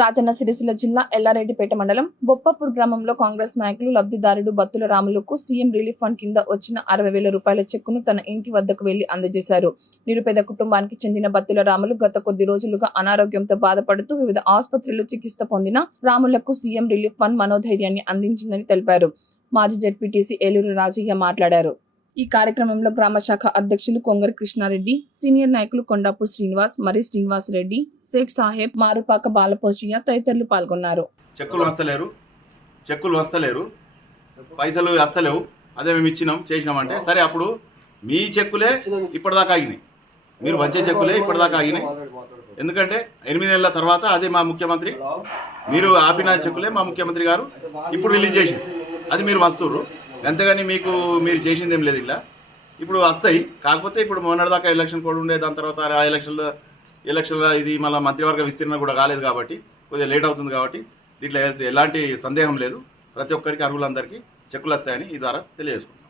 రాజన్న సిరిసిల్ల జిల్లా ఎల్లారెడ్డిపేట మండలం బొప్పపూర్ గ్రామంలో కాంగ్రెస్ నాయకులు లబ్ధిదారుడు బత్తుల రాములకు సీఎం రిలీఫ్ ఫండ్ కింద వచ్చిన అరవై వేల రూపాయల చెక్కును తన ఇంటి వద్దకు వెళ్ళి అందజేశారు. నిరుపేద కుటుంబానికి చెందిన బత్తుల రాములు గత కొద్ది రోజులుగా అనారోగ్యంతో బాధపడుతూ వివిధ ఆసుపత్రుల్లో చికిత్స పొందిన రాములకు సీఎం రిలీఫ్ ఫండ్ మనోధైర్యాన్ని అందించిందని తెలిపారు. మాజీ జడ్పీటీసీ ఏలూరు రాజయ్య మాట్లాడారు. ఈ కార్యక్రమంలో గ్రామ శాఖ అధ్యక్షులు కొంగరి కృష్ణారెడ్డి సీనియర్ నాయకులు కొండాపూర్ శ్రీనివాస్ మరి శ్రీనివాస్ రెడ్డి షేక్ సాహెబ్ మారుపాక బాలపోషియ తదితరులు పాల్గొన్నారు. చెక్కులు వస్తలేరు. చెక్కులు వస్తలేరు. పైసలు వస్తలేవు. అదే మేము ఇచ్చినాం చేసినామంటే సరే అప్పుడు మీ చెక్కులే ఇప్పటిదాకా ఆగినాయి. మీరు వచ్చే చెక్కులే ఇప్పటిదాకా ఆగినాయి. ఎందుకంటే ఎనిమిది నెలల తర్వాత అదే మా ముఖ్యమంత్రి మీరు ఆపిన చెక్కులే మా ముఖ్యమంత్రి గారు ఇప్పుడు రిలీజ్ చేసి అది మీరు వస్తుర్రు. అంతేగాని మీకు మీరు చేసింది ఏం లేదు ఇలా ఇప్పుడు వస్తాయి. కాకపోతే ఇప్పుడు మొన్నటిదాకా ఎలక్షన్ కోడ్ ఉండే దాని తర్వాత ఆ ఎలక్షన్లో ఎలక్షన్లో ఇది మళ్ళీ మంత్రివర్గ విస్తీర్ణ కూడా కాలేదు కాబట్టి కొద్దిగా లేట్ అవుతుంది కాబట్టి దీంట్లో ఎలాంటి సందేహం లేదు. ప్రతి ఒక్కరికి అర్హులందరికీ చెక్కులు వస్తాయని ఈ ద్వారా తెలియజేసుకుంటాం